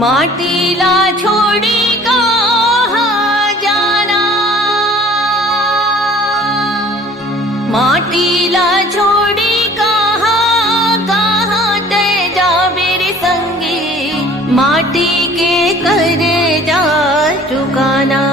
माटीला छोड़ी कहाँ जाना, माटीला छोड़ी कहाँ कहाँ ते जाबे रे संगी, माटी के करे जा चुकाना।